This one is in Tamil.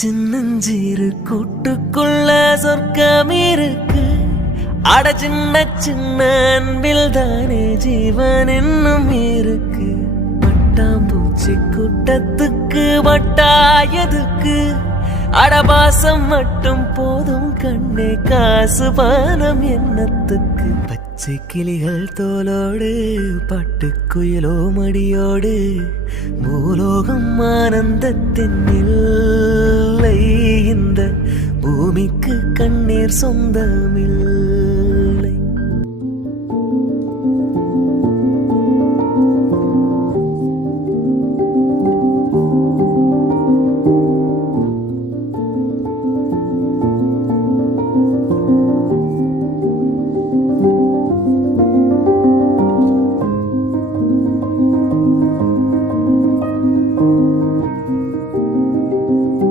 சின்னஞ்சீரு கூட்டுக்குள்ள சொர்க்கம் இருக்கு. அட சின்ன சின்ன அன்பில் தானே ஜீவன் இன்னும் இருக்கு. பட்டாம்பூச்சி கூட்டத்துக்கு வட்டாயதுக்கு அடபாசம் மட்டும் போதும் கண்ணே, காசு பானம் எண்ணத்துக்கு. பச்சை கிளிகள் தோலோடு பட்டுக்குயிலோ மடியோடு பூலோகம் ஆனந்தத்தின் இல்லை. இந்த பூமிக்கு கண்ணீர் சொந்தமில்லை.